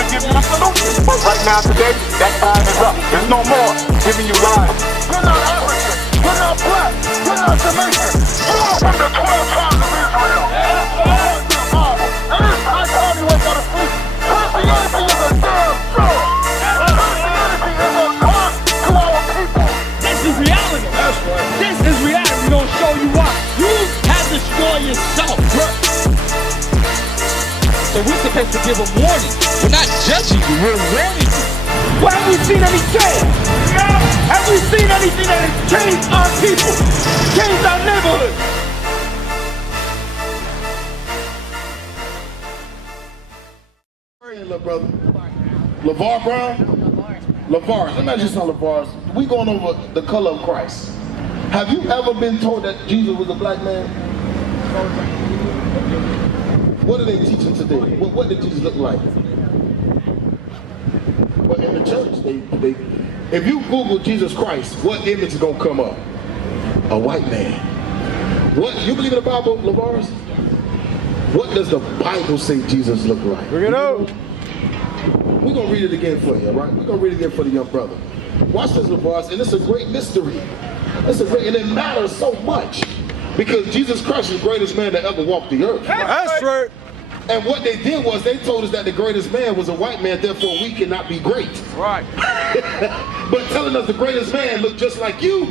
to give you the solution. But right now, today, that time is up. There's no more giving you lies. You're not African. You're not black. You're not Jamaican. You are from the 12 tribes of Israel. And this I told you ain't gonna sleep. Christianity is a damn joke. Christianity is a taunt to our people. This is reality. That's right. This is reality. We're gonna show you why. You have destroyed yourself. So we're supposed to give a warning. We're not judging you, we're warning you. Well, have we seen any change? Have we seen anything that has changed our people? Changed our neighborhood? Little brother. LeVar Brown? LeVar. Let me ask you something, LeVar. We going over the color of Christ. Have you ever been told that Jesus was a black man? What are they teaching today? What did Jesus look like? But in the church, if you Google Jesus Christ, what image is gonna come up? A white man. What you believe in the Bible, LeVar? What does the Bible say Jesus looked like? Bring it out. We're gonna read it again for you, right? We're gonna read it again for the young brother. Watch this, LeVar, and it's a great mystery. And it matters so much because Jesus Christ is the greatest man that ever walked the earth. That's right. And what they did was they told us that the greatest man was a white man, therefore we cannot be great. Right. But telling us the greatest man looked just like you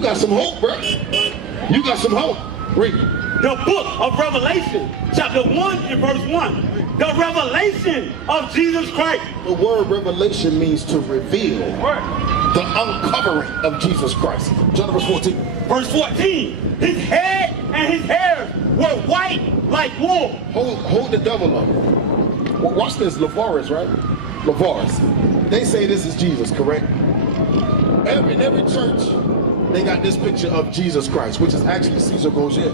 got some hope, bro. You got some hope. Read. The book of Revelation, chapter 1 and verse 1. The revelation of Jesus Christ. The word revelation means to reveal. The uncovering of Jesus Christ. John verse 14. Verse 14. His head and his hair were white like wool. Hold the devil up. Well, watch this, LeVar, right? LeVar. They say this is Jesus, correct? In every church, they got this picture of Jesus Christ, which is actually Caesar Borgia,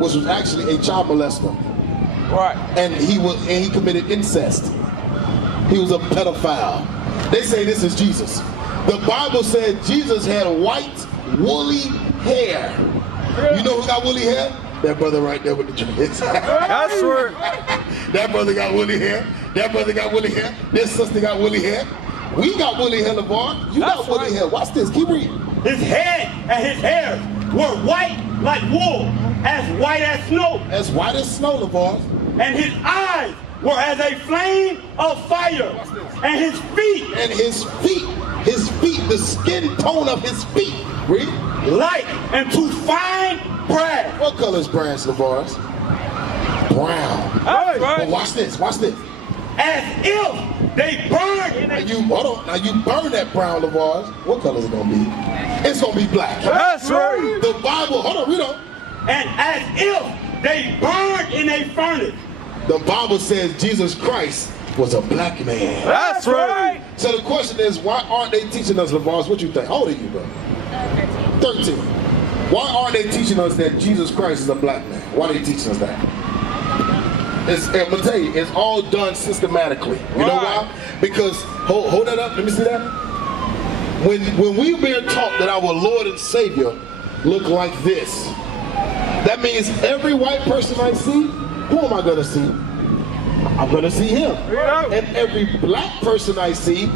which was actually a child molester. Right. And he committed incest. He was a pedophile. They say this is Jesus. The Bible said Jesus had white, woolly hair. You know who got woolly hair? That brother right there with the dreads. That's right. That brother got woolly hair. That brother got woolly hair. This sister got woolly hair. We got woolly hair, LeVar. You got woolly hair. Watch this. Keep reading. His head and his hair were white like wool, as white as snow. As white as snow, LeVar. And his eyes were as a flame of fire. And his feet. And his feet, the skin tone of his feet. Read. Like unto fine brass. What color is brass, LeVar? Brown. That's right. But watch this. As if they burned. Now you burn that brown, LeVar. What color is it gonna be? It's gonna be black. That's right. The Bible, read on. And as if they burned in a furnace. The Bible says Jesus Christ was a black man. That's right. So the question is, why aren't they teaching us, LeVar? What you think? How old are you, bro? 13. Why aren't they teaching us that Jesus Christ is a black man? Why are they teaching us that? I'm gonna tell you, it's all done systematically. You know why? Because, hold that up, let me see that. When we being taught that our Lord and Savior look like this, that means every white person I see, who am I gonna see? I'm gonna see him. And every black person I see,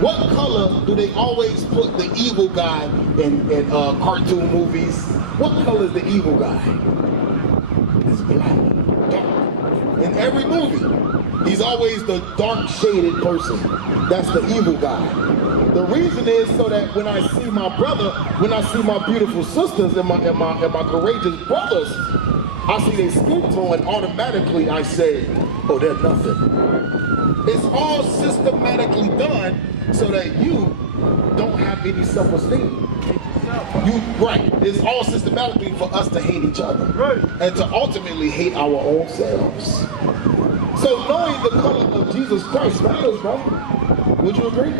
what color do they always put the evil guy in cartoon movies? What color is the evil guy? It's black, dark. In every movie, he's always the dark shaded person. That's the evil guy. The reason is so that when I see my brother, when I see my beautiful sisters and my courageous brothers, I see their skin tone and automatically I say, oh, they're nothing. It's all systematically done so that you don't have any self-esteem. It's all systematically for us to hate each other. And to ultimately hate our own selves. So knowing the color of Jesus Christ matters, bro. Would you agree?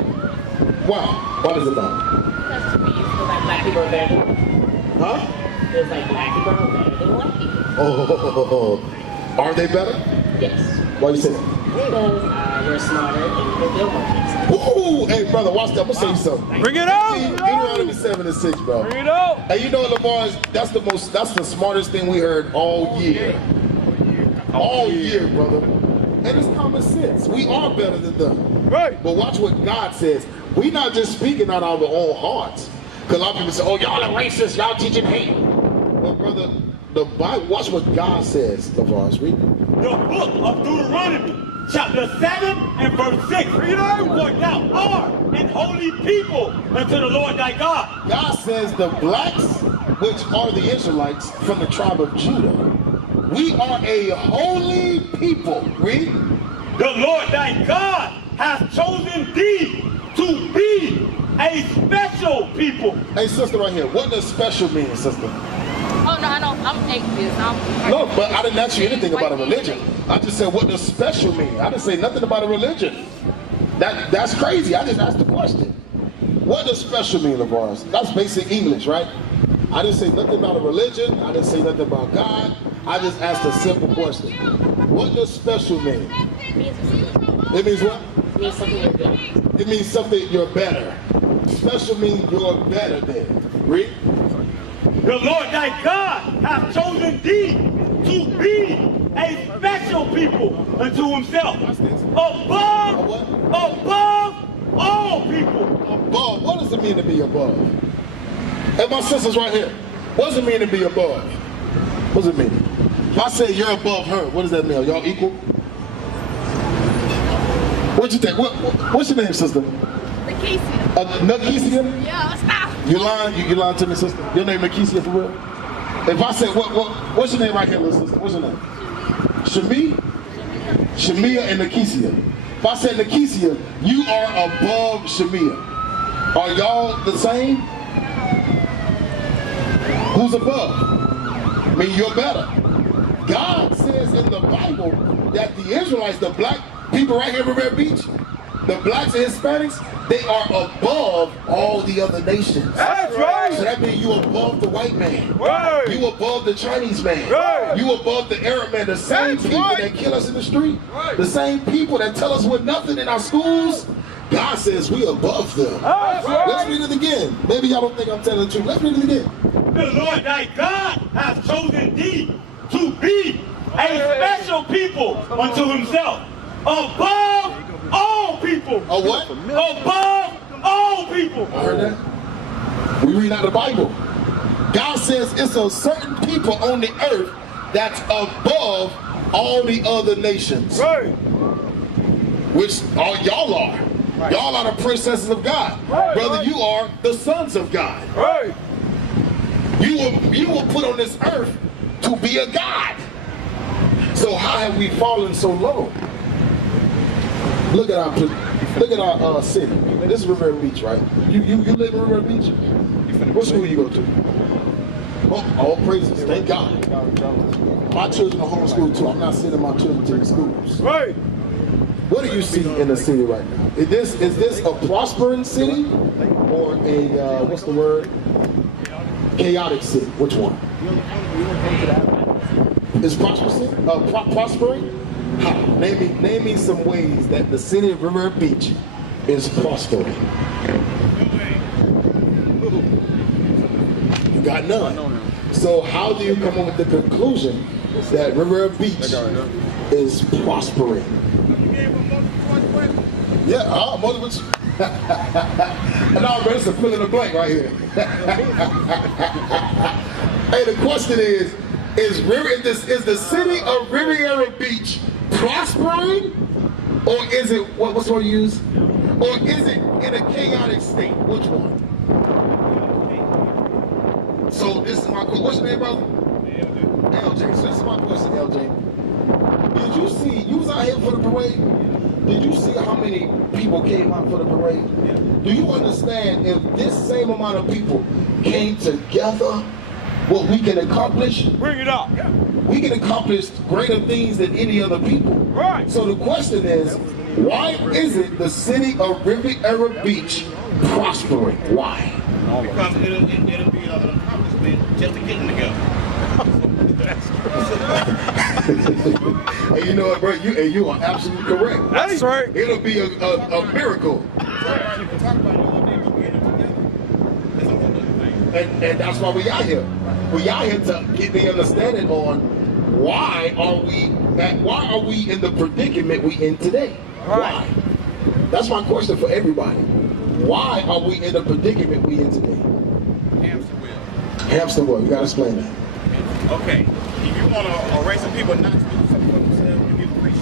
Why? Why does it matter? Because to me, it feels like black people are better than white. Huh? It feels like black people are better than white people. Oh, are they better? Yes. Why you say that? Because we're smarter and we're built more things. Ooh, hey brother, watch that. I'm gonna say you something. Bring it out. Deuteronomy 7:6, bro. Bring it out. Hey, you know, LeVar, that's the smartest thing we heard all year. All year, brother. And it's common sense. We are better than them. Right. But watch what God says. We're not just speaking out of our own hearts. Because a lot of people say, oh, y'all are racist. Y'all teaching hate. Well, brother, the Bible, watch what God says, LeVar. Read. The book of Deuteronomy, chapter 7 and verse 6. For thou art an holy people unto the Lord thy God. God says the blacks, which are the Israelites from the tribe of Judah, we are a holy people. Read. The Lord thy God hath chosen thee to be a special people. Hey, sister, right here. What does special mean, sister? Oh, no, I know. I'm atheist. No, but I didn't ask you anything about a religion. I just said, what does special mean? I didn't say nothing about a religion. That's crazy. I just asked the question. What does special mean, LeVar? That's basic English, right? I didn't say nothing about a religion. I didn't say nothing about God. I just asked a simple question. What does special mean? It means what? It means something you're good. It means something you're better. Special means you're better than. Read. The Lord thy God hath chosen thee to be a special people unto himself. Above all people. Above. What does it mean to be above? And my sisters right here. What does it mean to be above? What does it mean? If I say you're above her, what does that mean? Are y'all equal? What you think? What's your name, sister? Lakeisha. Nakeisha? Yeah, stop. You lying? You lying to me, sister? Your name Nakeisha for real? If I say what's your name right here, little sister? What's your name? Shami? Shamia and Nakeisha. If I say Nakeisha, you are above Shamia. Are y'all the same? Who's above? I mean, you're better. God says in the Bible that the Israelites, the black people right here in Red Beach, the blacks and Hispanics, they are above all the other nations. That's right. So that means you above the white man. Right. You above the Chinese man. Right. You above the Arab man. The same That's people right. that kill us in the street. Right. The same people that tell us we're nothing in our schools. God says we above them. That's right. Let's read it again. Maybe y'all don't think I'm telling the truth. Let's read it again. The Lord thy God hath chosen thee to be a special people unto himself. Above all people. A what? Above all people. I heard that. We read out the Bible. God says it's a certain people on the earth that's above all the other nations. Right. Which all y'all are. Right. Y'all are the princesses of God. Right. Brother, Right. you are the sons of God. Right. You were put on this earth to be a God. So how have we fallen so low? Look at our city. This is Riviera Beach, right? You live in Riviera Beach? What school you go to? Oh, all praises. Thank God. My children are homeschooled too. I'm not sending my children to the schools. Right. What do you see in the city right now? Is this a prospering city or a what's the word? Chaotic city? Which one? Is prospering? How? Name me some ways that the city of Riviera Beach is prospering. You got none. So how do you come up with the conclusion that Riviera Beach is prospering? Yeah, multiple. And I'm ready to fill in the blank right here. Hey, the question is the city of Riviera Beach prospering, or is it what's the word you use? Or is it in a chaotic state? Which one? So this is my question. What's your name, brother? LJ. So this is my question, LJ. Did you see? You was out here for the parade. Did you see how many people came out for the parade? Do you understand if this same amount of people came together, what we can accomplish? Bring it up. We can accomplish greater things than any other people. Right. So the question is, why isn't the city of Riviera Beach prospering? Why? Because it'll be an accomplishment just to get them together. And you know what, bro? You are absolutely correct. That's right. It'll be a miracle. And that's why we out here. We out here to get the understanding on why are we why are we in the predicament we in today? Why? That's my question for everybody. Why are we in the predicament we in today? Hamster wheel. Hamster wheel. You gotta explain that. Okay. If you want to raise some people not to do something for themselves, you give them free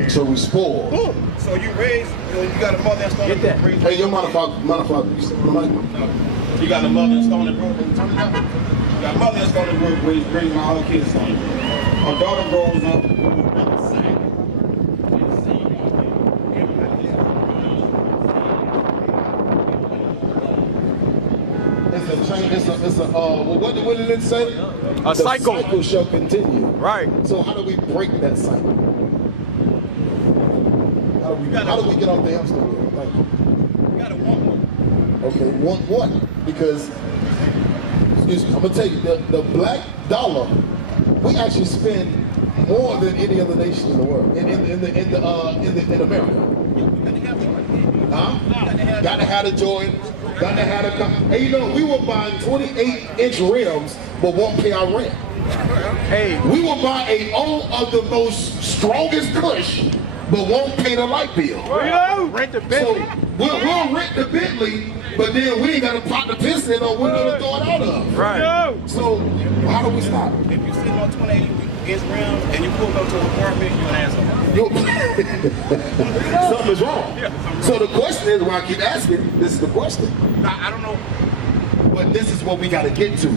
shit. So we spoil. So you raise, you got a mother and stone and raise. Hey, your motherfucker, you see the mic? You got a mother and stone and broke and turn it up. You got a mother and stone and broke, raise my other kids on. My daughter grows up. What did it say? A cycle. The cycle shall continue. Right. So how do we break that cycle? How do we get off the hamster wheel? Like, You gotta want one. okay, want what? Because, excuse me, I'm gonna tell you, the black dollar, we actually spend more than any other nation in the world, in America. Huh? Gotta have the Jordan. Gotta have the. Hey, you know, we were buying 28-inch rims, but won't pay our rent. Hey. We will buy all of the most strongest Kush, but won't pay the light bill. Rent the So Bentley. we'll rent the Bentley, but then we ain't gonna pop the piston in or we're gonna throw it out of. Right. So how do we stop? If you sit on 28-inch rims and you pull up to an apartment, you're an asshole. Something is wrong. So the question is, why I keep asking, this is the question. I don't know. But this is what we gotta get to. To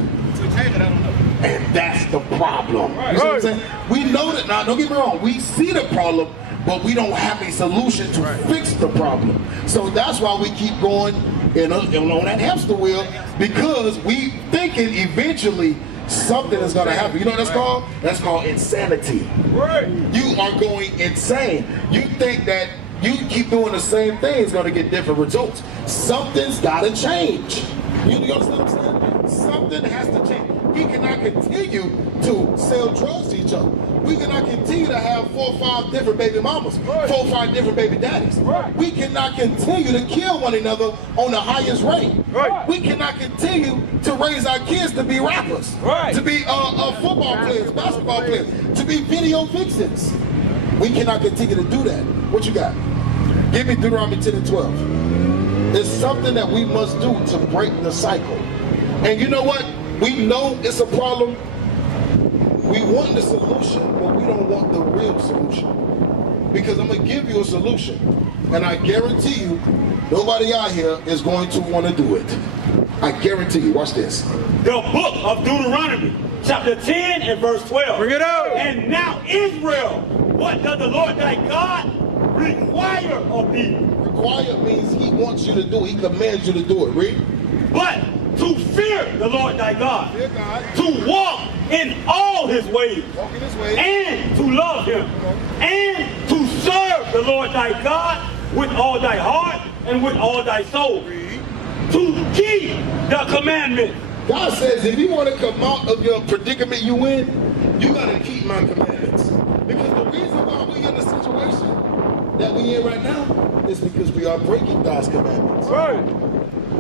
change it, I don't know. And that's the problem. You see what I'm saying? We know that now, don't get me wrong, we see the problem, but we don't have a solution to fix the problem. So that's why we keep going on that hamster wheel, because we thinking eventually something is gonna happen. You know what that's called? That's called insanity. Right. You are going insane. You think that you keep doing the same thing is gonna get different results. Something's gotta change. You understand what I'm saying? Something has to change. We cannot continue to sell drugs to each other. We cannot continue to have 4 or 5 different baby mamas, 4 or 5 different baby daddies. We cannot continue to kill one another on the highest rate. We cannot continue to raise our kids to be rappers, to be football players, basketball players, to be video vixens. We cannot continue to do that. What you got? Give me Deuteronomy 10 and 12. It's something that we must do to break the cycle. And you know what? We know it's a problem. We want the solution, but we don't want the real solution. Because I'm going to give you a solution. And I guarantee you, nobody out here is going to want to do it. I guarantee you. Watch this. The book of Deuteronomy, chapter 10 and verse 12. Bring it out. And now Israel, what does the Lord thy God require of thee? Require means he wants you to do it. He commands you to do it. Read. But to fear the Lord thy God, Fear God. to walk in all his ways, Walk in his way. and to love him, and to serve the Lord thy God with all thy heart and with all thy soul, to keep the commandments. God says if you want to come out of your predicament you in, you got to keep my commandments. Because the reason why we're in the situation that we in right now is because we are breaking God's commandments.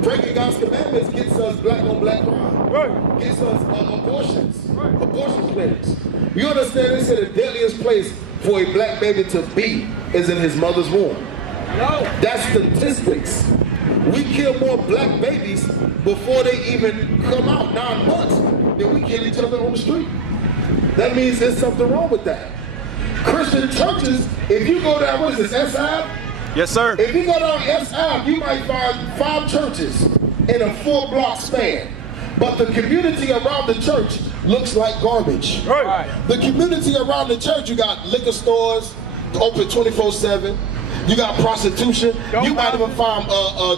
Breaking God's commandments gets us black on black crime. Gets us abortions. Abortion clinics. You understand? They say the deadliest place for a black baby to be is in his mother's womb. That's statistics. We kill more black babies before they even come out, 9 months, than we kill each other on the street. That means there's something wrong with that. Christian churches, if you go down, what is this, S Ave? Yes, sir. If you go down S Ave, you might find 5 churches in a 4-block span. But the community around the church looks like garbage. The community around the church, you got liquor stores open 24/7. You got prostitution. You might even find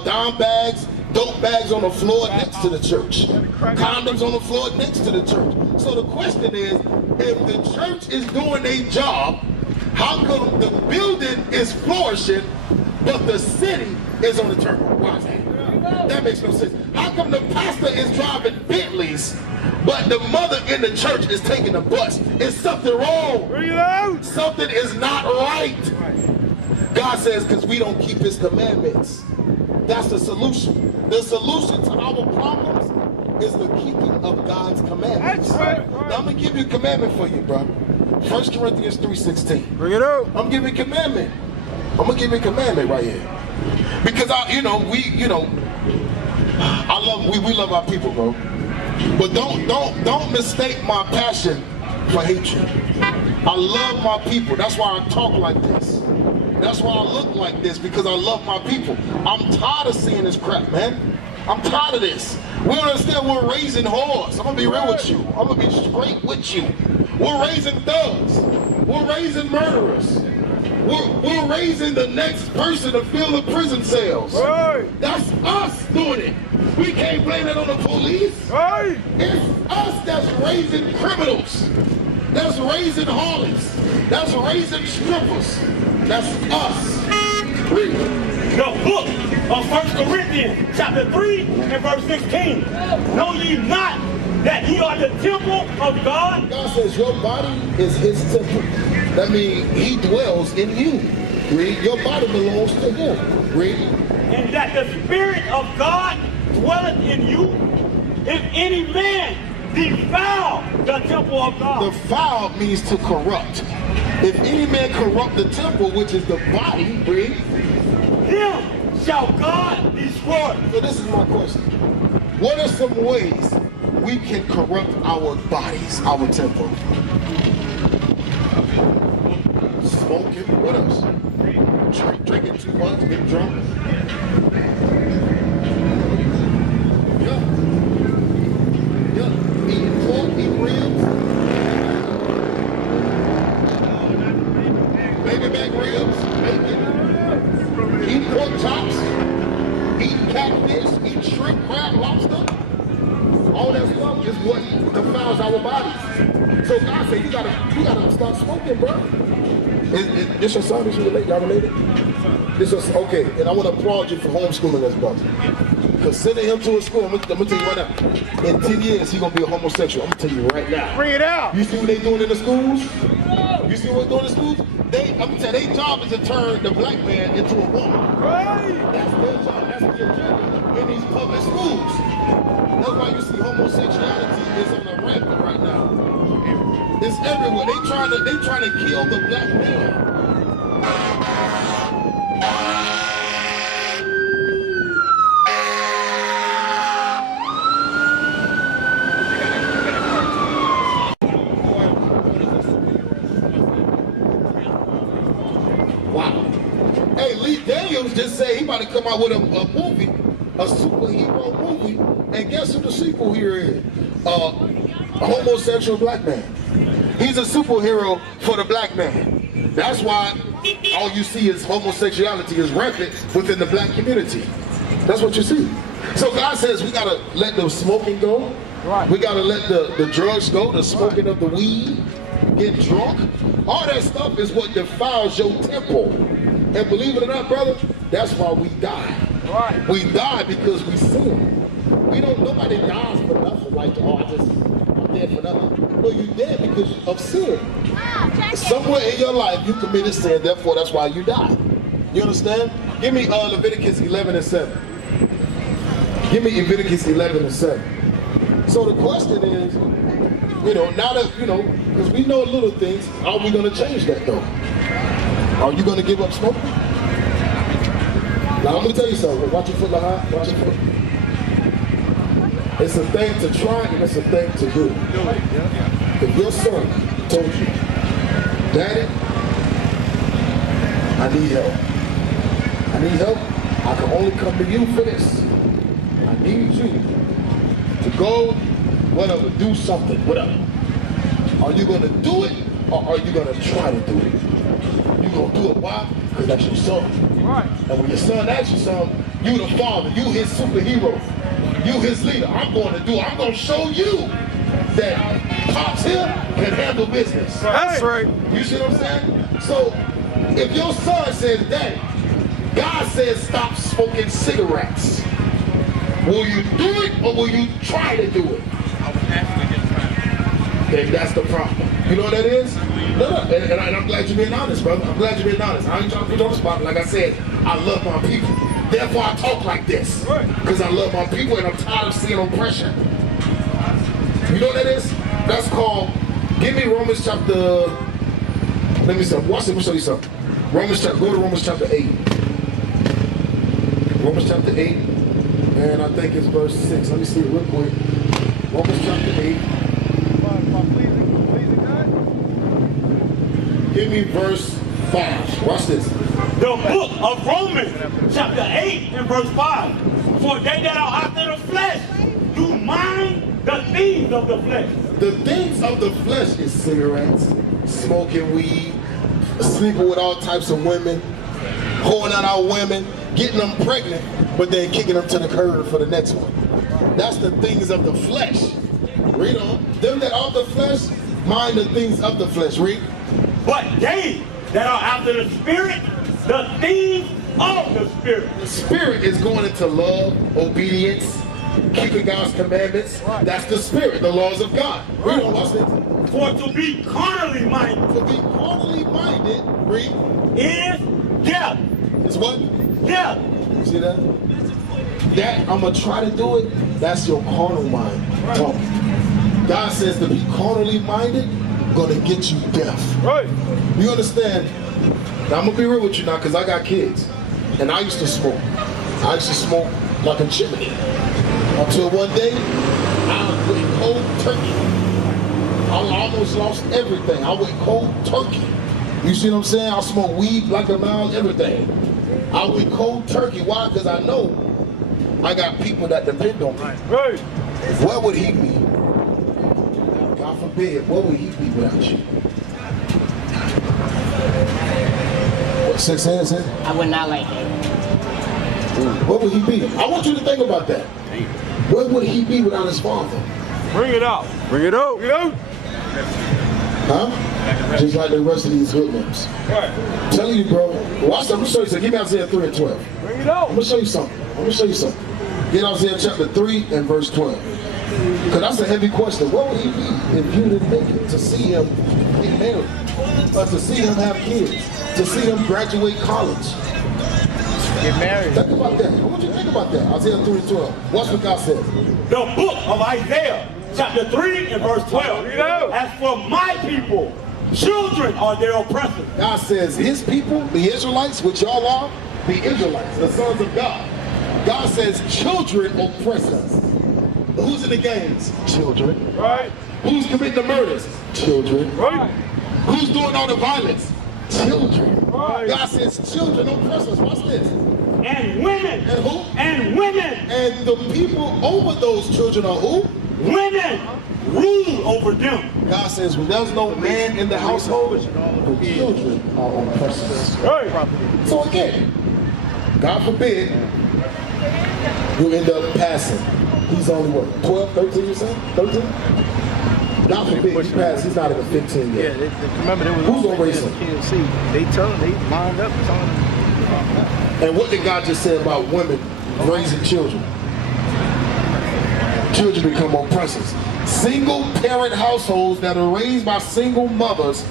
dime bags, dope bags on the floor next to the church. Condoms on the floor next to the church. So the question is, if the church is doing a job, how come the building is flourishing, but the city is on the turmoil? Why is that? That makes no sense. How come the pastor is driving Bentleys, but the mother in the church is taking a bus? Is something wrong? Something is not right. God says, because we don't keep his commandments. That's the solution. The solution to our problems is the keeping of God's commandments. Now I'm going to give you a commandment for you, bro. 1 Corinthians 3:16. Bring it out. I'm giving commandment. I'm gonna give you a commandment right here. Because we love our people, bro. But don't mistake my passion for hatred. I love my people. That's why I talk like this. That's why I look like this, because I love my people. I'm tired of seeing this crap, man. I'm tired of this. We don't understand we're raising whores. I'm gonna be real with you. I'm gonna be straight with you. We're raising thugs. We're raising murderers. We're raising the next person to fill the prison cells. Hey. That's us doing it. We can't blame it on the police. Hey. It's us that's raising criminals. That's raising harlots. That's raising strippers. That's us. Read. The book of 1 Corinthians chapter 3 and verse 16. Know ye not that ye are the temple of God? God says your body is his temple. That means he dwells in you. Read. Your body belongs to him. Read. And that the Spirit of God dwelleth in you. If any man defile the temple of God. Defile means to corrupt. If any man corrupt the temple, which is the body, read. Him shall God destroy. So this is my question. What are some ways we can corrupt our bodies, our temple? Smoking, what else? Drinking too much, getting drunk. Yeah. Eating pork, eating ribs. Baby back ribs, bacon. Eating pork chops. Eating catfish, eating shrimp, crab, lobster. All that stuff is what defiles our bodies. So God said, you gotta start smoking, bro. Is this your son? Is you related? Y'all related? This is okay. And I want to applaud you for homeschooling this brother. Because sending him to a school, I'm gonna tell you right now. In 10 years, he's gonna be a homosexual. I'm gonna tell you right now. Bring it out. You see what they doing in the schools? You see what they're doing in the schools? I'm gonna tell you, their job is to turn the black man into a woman. Right. That's their job. That's the agenda in these public schools. That's why you see homosexuality is on the rampant right now. It's everywhere. They trying to kill the black man. Wow. Hey, Lee Daniels just said he about to come out with a movie, a superhero movie, and guess who the superhero is? A homosexual black man. He's a superhero for the black man. That's why all you see is homosexuality is rampant within the black community. That's what you see. So God says we gotta let the smoking go. Right. We gotta let the drugs go, the smoking of the weed, get drunk. All that stuff is what defiles your temple. And believe it or not, brother, that's why we die. Right. We die because we sin. Nobody dies for nothing like, I'm dead for nothing. No, you're dead because of sin. Somewhere in your life you committed sin, therefore that's why you die. You understand? Give me Leviticus 11 and 7. Give me Leviticus 11 and 7. So the question is, now that, because we know little things, are we going to change that though? Are you going to give up smoking? Now, let me tell you something. Watch your foot, Lahai. Watch your foot. It's a thing to try and it's a thing to do. If your son told you, Daddy, I need help. I need help. I can only come to you for this. I need you to go, whatever, do something, whatever. Are you going to do it or are you going to try to do it? You're going to do it. Why? Because that's your son. Right. And when your son asks you something, you the father, you his superhero, you his leader. I'm going to show you that Pops here can handle business. That's right. You see what I'm saying? So if your son says, Daddy, God says stop smoking cigarettes, will you do it or will you try to do it? Then that's the problem. You know what that is? No. And I'm glad you're being honest, brother. I'm glad you're being honest. I ain't trying to put you on the spot. Like I said, I love my people. Therefore, I talk like this. Because I love my people and I'm tired of seeing oppression. You know what that is? That's called, give me Romans chapter Let me stop. Watch it. Let me show you something. Go to Romans chapter 8. Romans chapter 8. And I think it's verse 6. Let me see it real quick. Romans chapter 8. Give me verse 5. Watch this. The book of Romans, chapter 8 and verse 5. For they that are after the flesh do mind the things of the flesh. The things of the flesh is cigarettes, smoking weed, sleeping with all types of women, holding out our women, getting them pregnant, but then kicking them to the curb for the next one. That's the things of the flesh. Read on. Them that are of the flesh, mind the things of the flesh. Read. But they that are after the Spirit, the things of the Spirit. The Spirit is going into love, obedience, keeping God's commandments. That's the Spirit, the laws of God. Read on, watch this. For to be carnally minded. To be carnally minded, read. Is death. Is what? Death. See that? That, I'm going to try to do it, that's your carnal mind talking. God says to be carnally minded, going to get you death. Right. You understand? Now, I'm going to be real with you now because I got kids. And I used to smoke. I used to smoke like a chimney. Until one day, I went cold turkey. I almost lost everything. I went cold turkey. You see what I'm saying? I smoke weed, black and mild, everything. I went cold turkey. Why? Because I know I got people that depend on me. Right. Where would he be? God forbid, where would he be without you? What, 6 hands in? I would not like it. Where would he be? I want you to think about that. Where would he be without his father? Bring it out. Bring it out. Bring it out. Huh? Just like the rest of these hoodlums. Right. I'm telling you, bro. Watch that. I'm going to show you something. Give me Isaiah 3 and 12. Bring it out. I'm going to show you something. I'm going to show you something. Get Isaiah chapter 3 and verse 12. Because that's a heavy question. Where would he be if you didn't make it? To see him get married. Or to see him have kids. To see him graduate college. Get married. Think about that. I want you to think about that. Isaiah 3 and 12. Watch what God says. The book of Isaiah, chapter 3 and verse 12. Read out. As for my people, children are their oppressors. God says his people, the Israelites, which y'all are, the Israelites, the sons of God. God says children oppress us. Who's in the gangs? Children. Right. Who's committing the murders? Children. Right. Who's doing all the violence? Children. Right. God says children oppress us. Watch this. And women. And who? And women. And the people over those children are who? Women rule over them. God says when there's no man in the household, the children are oppressors. Right. So again, God forbid, you end up passing. He's only what, 12, 13 you say? 13? God forbid, he passed, he's not even 15 yet. Yeah, remember there was Who's gonna raise him? They lined up telling them. And what did God just say about women raising children? Children become oppressors. Single parent households that are raised by single mothers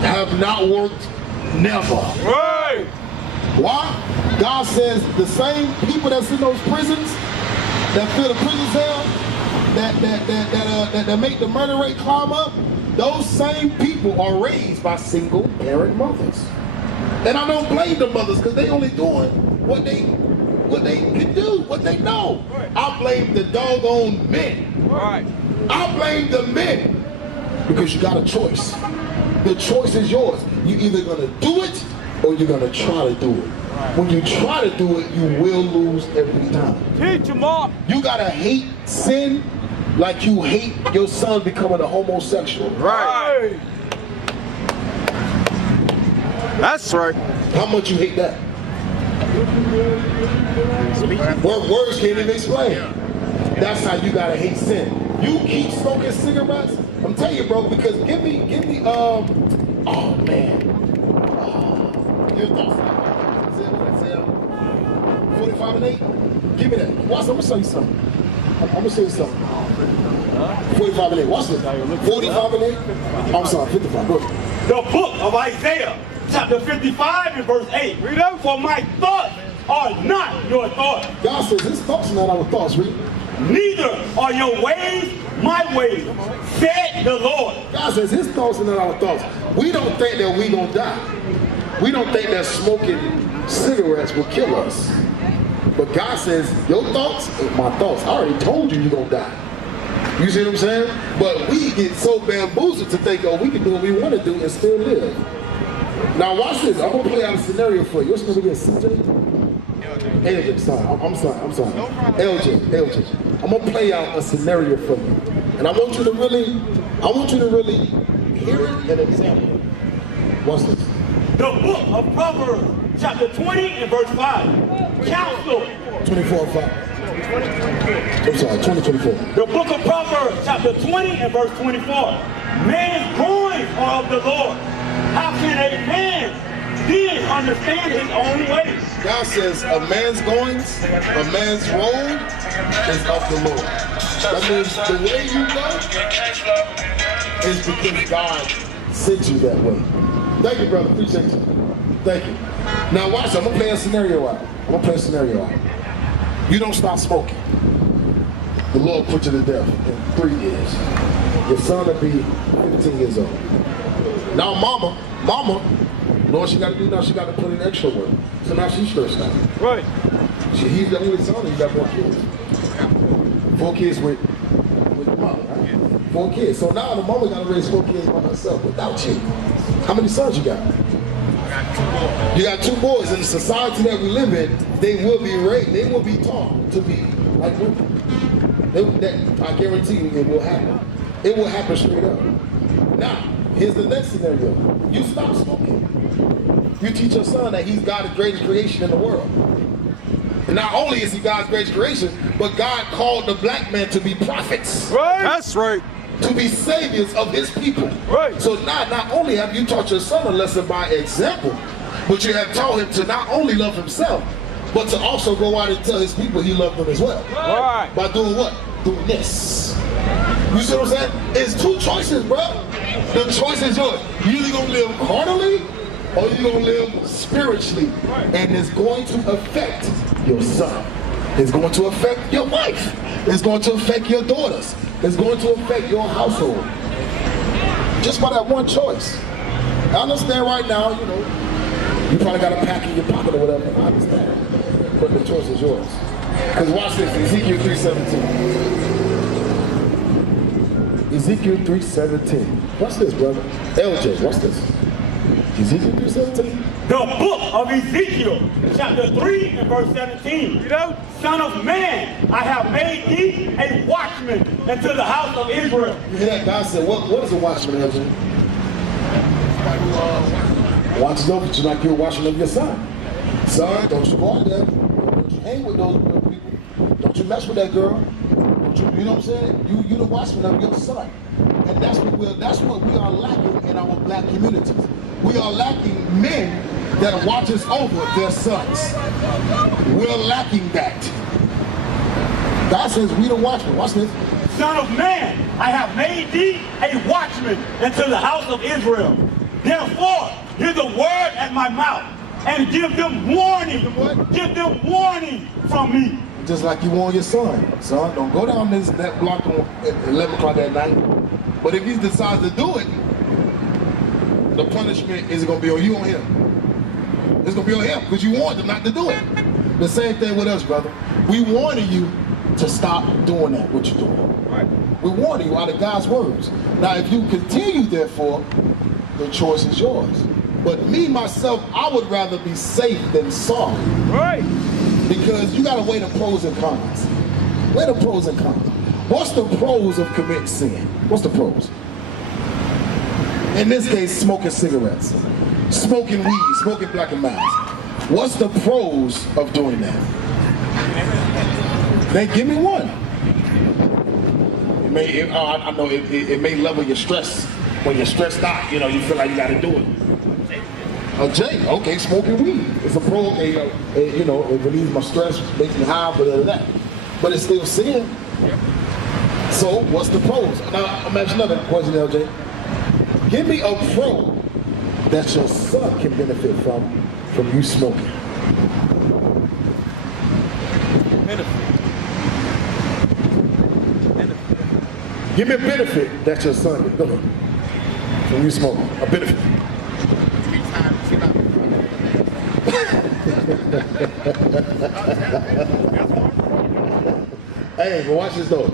have not worked never. Right. Why? God says the same people that's in those prisons, that fill the prison cell, that make the murder rate climb up, those same people are raised by single parent mothers. And I don't blame the mothers because they only doing what they can do, what they know. I blame the doggone men. Right. I blame the men because you got a choice. The choice is yours. You're either gonna do it or you're gonna try to do it. When you try to do it, you will lose every time. Teach them up. You gotta hate sin like you hate your son becoming a homosexual. Right. That's right. How much you hate that? Words can't even explain. That's how you gotta hate sin. You keep smoking cigarettes, I'm telling you, bro, because give me, oh man. Your thoughts. Is it 45 and 8? Give me that. Watch, I'm gonna show you something. I'm gonna show you something. 45 and 8. Watch this. 45 and 8. I'm sorry, 55. Go ahead. The book of Isaiah, chapter 55 and verse 8. Read out. For my thoughts are not your thoughts. God says his thoughts are not our thoughts. Read. neither are your ways my ways, said the Lord. God says his thoughts are not our thoughts. We don't think that we're going to die. We don't think that smoking cigarettes will kill us. But God says, your thoughts are my thoughts. I already told you you're going to die. You see what I'm saying? But we get so bamboozled to think, oh, we can do what we want to do and still live. Now watch this. I'm going to play out a scenario for you. What's going to be a CJ? LJ, sorry. I'm sorry. LJ. I'm going to play out a scenario for you. And I want you to really hear it and examine it. Watch this. The book of Proverbs, chapter 20 and verse 5. Counsel. 24:5. I'm sorry, 20:24. The book of Proverbs, chapter 20 and verse 24. Man's goings are of the Lord. How can a man then understand his own ways? God says a man's goings, a man's road is of the Lord. That means the way you go is because God sent you that way. Thank you, brother. Appreciate you. Thank you. Now watch, I'm going to play a scenario out. You don't stop smoking. The Lord put you to death in 3 years. Your son will be 15 years old. Now mama, you know what she got to do now? She got to put in extra work. So now she's stressed out. Right. He's the only son, he got 4 kids. 4 kids with the mother, right? 4 kids. So now the mama got to raise 4 kids by herself without you. How many sons you got? You got 2 boys. In the society that we live in, they will be raised, they will be taught to be like women. I guarantee you it will happen. It will happen straight up. Now, here's the next scenario. You stop smoking. You teach your son that he's God's greatest creation in the world. And not only is he God's greatest creation, but God called the black man to be prophets. Right. That's right. To be saviors of his people. Right. So now, not only have you taught your son a lesson by example, but you have taught him to not only love himself, but to also go out and tell his people he loved them as well. Right. By doing what? Doing this. You see what I'm saying? It's 2 choices, bro. The choice is yours. You either gonna live carnally or you gonna live spiritually. And it's going to affect your son. It's going to affect your wife. It's going to affect your daughters. It's going to affect your household. Just by that one choice. I understand right now, you know, you probably got a pack in your pocket or whatever. I understand. But the choice is yours. Because watch this, Ezekiel 3:17. Ezekiel 3:17. Watch this, brother. LJ, watch this. Ezekiel 3:17. The book of Ezekiel, chapter 3 and verse 17. Son of man, I have made thee a watchman into the house of Israel. You hear that? God said, what is a watchman, LJ? Watches over, but you're not your watchman of your son. Son, don't you go out there. Don't you hang with those people. Don't you mess with that girl. You know what I'm saying? You the watchman of your son. And that's what we are lacking in our black communities. We are lacking men that watches over their sons. We're lacking that. God says we the watchmen. Watch this. Son of man, I have made thee a watchman into the house of Israel. Therefore, hear the word at my mouth and give them warning. Give them warning from me. Just like you warn your son. Son, don't go down that block at 11 o'clock at night. But if he decides to do it, the punishment is going to be on you, on him. It's going to be on him because you warned him not to do it. The same thing with us, brother. We warning you to stop doing that, what you're doing. Right. We're warning you out of God's words. Now, if you continue, therefore, the choice is yours. But me, myself, I would rather be safe than sorry. Right. Because you got to weigh the pros and cons. Weigh the pros and cons. What's the pros of committing sin? What's the pros? In this case, smoking cigarettes, smoking weed, smoking black and miles. What's the pros of doing that? Then give me one. I know it may level your stress. When you're stressed out, you feel like you got to do it. Jay, okay, smoking weed. It's a pro, it relieves my stress, makes me high, but it's still sin. So, what's the pros? Now, I'm asking another question, LJ. Give me a pro that your son can benefit from you smoking. Give me a benefit that your son did. Go ahead. When you smoke, a benefit. Hey, but watch this though.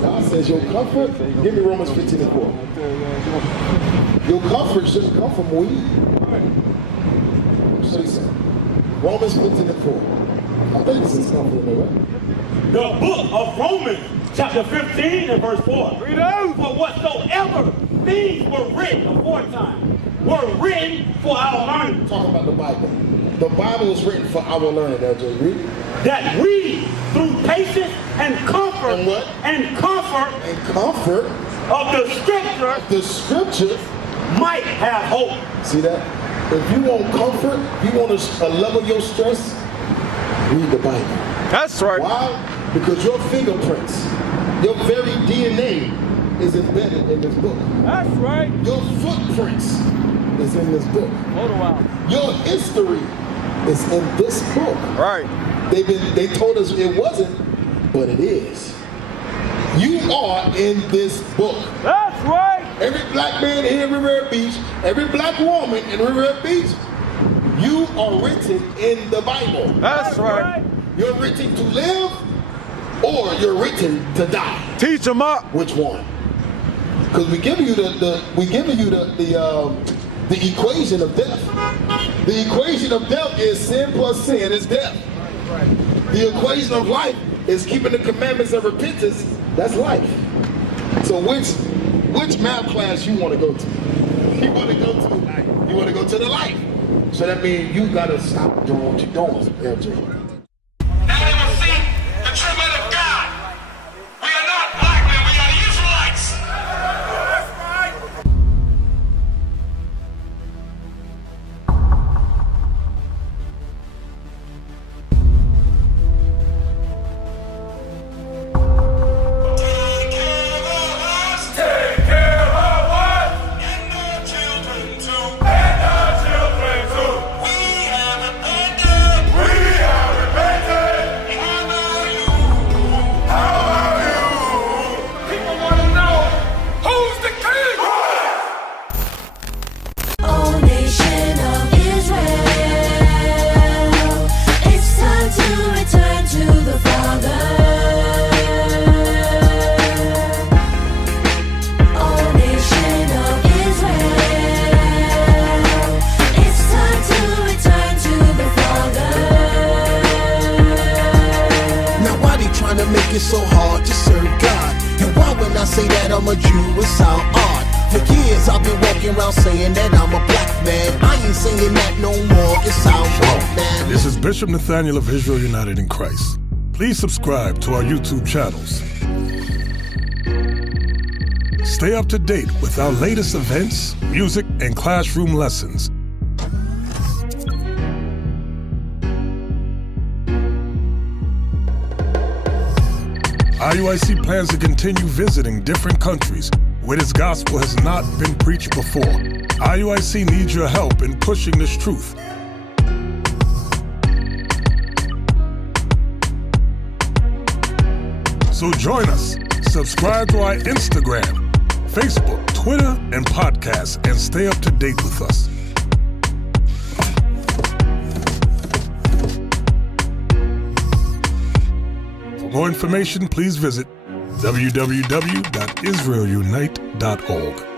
God says your comfort, give me Romans 15:4. Your comfort shouldn't come from weed. Show you something. Romans 15:4. I think this is comfort in there, right? The book of Romans, chapter 15 and verse 4. Read out. For whatsoever things were written aforetime were written for our learning. Talking about the Bible. The Bible is written for our learning, LJ. Read. That we, through patience and comfort, And what? and comfort And comfort of the scripture, the scripture. might have hope. See that? If you want comfort, you want to level your stress, read the Bible. That's right. Why? Because your fingerprints, your very DNA is embedded in this book. That's right. Your footprints is in this book. Hold a while. Your history is in this book. Right. They told us it wasn't, but it is. You are in this book. That's right. Every black man here in Riviera Beach, every black woman in Riviera Beach, you are written in the Bible. That's right. You're written to live, or you're written to die. Teach them up. Which one? Because we give you the equation of death. The equation of death is sin plus sin is death. The equation of life is keeping the commandments of repentance. That's life. So which math class you want to go to? You want to go to the life. So that means you gotta stop doing what you're doing, LJ. Now they will see the true men of God. We are not black men, we are the Israelites. That's right. Take care of us. And our children too. We have repented. How are you? People want to know who's the king. Oh, nation of Israel, it's time to return to the Father. Oh, nation of Israel, it's time to return to the Father. Now why they trying to make it so hard to serve God? And why when I say that I'm a Jew it sound odd? For years I've been walking around saying that I'm a black man. I ain't saying that no more, it sounds wrong, man. This is Bishop Nathaniel of Israel United in Christ. Please subscribe to our YouTube channels. Stay up to date with our latest events, music, and classroom lessons. IUIC plans to continue visiting different countries where this gospel has not been preached before. IUIC needs your help in pushing this truth. So join us. Subscribe to our Instagram, Facebook, Twitter, and podcasts, and stay up to date with us. For more information, please visit www.israelunite.org.